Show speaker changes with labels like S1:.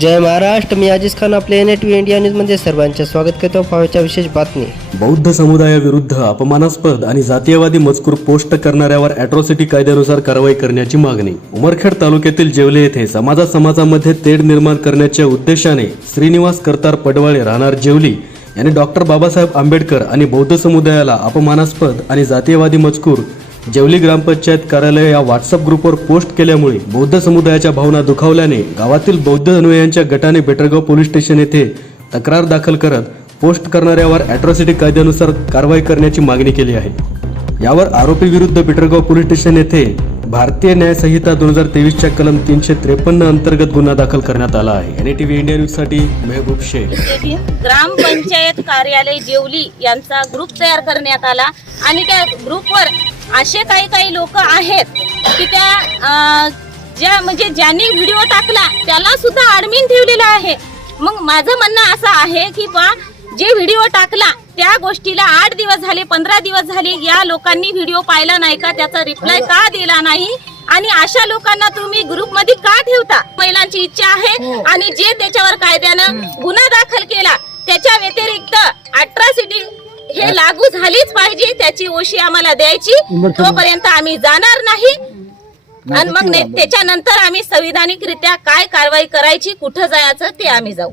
S1: जय महाराष्ट्र मी अजिज खान आपल्या N T India न्यूजमध्ये सर्वांचे स्वागत करतो. पाहायच्या विशेष बातमी.
S2: बौद्ध समुदायाविरुद्ध अपमानास्पद आणि जातीयवादी मजकूर पोस्ट करणाऱ्यावर अॅट्रॉसिटी कायद्यानुसार कारवाई करण्याची मागणी. उमरखेड तालुक्यातील जेवले येथे समाजा समाजामध्ये तेढ निर्माण करण्याच्या उद्देशाने श्रीनिवास करतार पडवाळे राहणार जेवली. यांनी डॉक्टर बाबासाहेब आंबेडकर आणि बौद्ध समुदायाला अपमानास्पद आणि जातीयवादी मजकूर जेवली ग्रामपंचायत कार्यालय या व्हॉट्सअप ग्रुपवर पोस्ट केल्यामुळे बौद्ध समुदायाच्या भावना दुखावल्याने गावातील बौद्ध अनुयायांच्या गटाने बेटरगाव पोलीस स्टेशन येथे तक्रार दाखल करत पोस्ट करणाऱ्यावर अॅट्रॉसिटी कायद्यानुसार कारवाई करण्याची मागणी केली आहे. यावर आरोपी विरुद्ध बिटरगाव पोलीस स्टेशन येथे भारतीय न्याय संहिता दोन हजार तेवीसच्या कलम तीनशे त्रेपन्न अंतर्गत गुन्हा दाखल करण्यात आला आहे. एन एनएटीव्ही इंडिया न्यूजसाठी मेहबूब शेख.
S3: ग्रामपंचायत कार्यालय जेवली यांचा ग्रुप तयार करण्यात आला आणि त्या ग्रुपवर असे काही काही लोक आहेत की त्या ज्या म्हणजे ज्यांनी व्हिडिओ टाकला त्याला सुद्धा ॲडमिन ठेवलेला आहे. मग माझं म्हणणं असं आहे की बा जे व्हिडिओ टाकला त्या गोष्टीला आठ दिवस झाले पंधरा दिवस झाले या लोकांनी व्हिडिओ पाहिला नाही का त्याचा रिप्लाय का दिला नाही? आणि अशा लोकांना तुम्ही ग्रुपमध्ये का ठेवता? महिलांची इच्छा आहे आणि जे त्याच्यावर कायद्यानं गुन्हा दाखल केला हे लागू झालीच पाहिजे त्याची ओशी आम्हाला द्यायची. तोपर्यंत आम्ही जाणार नाही. आणि मग त्याच्यानंतर आम्ही संविधानिकरित्या काय कारवाई करायची कुठं जायचं ते आम्ही जाऊ.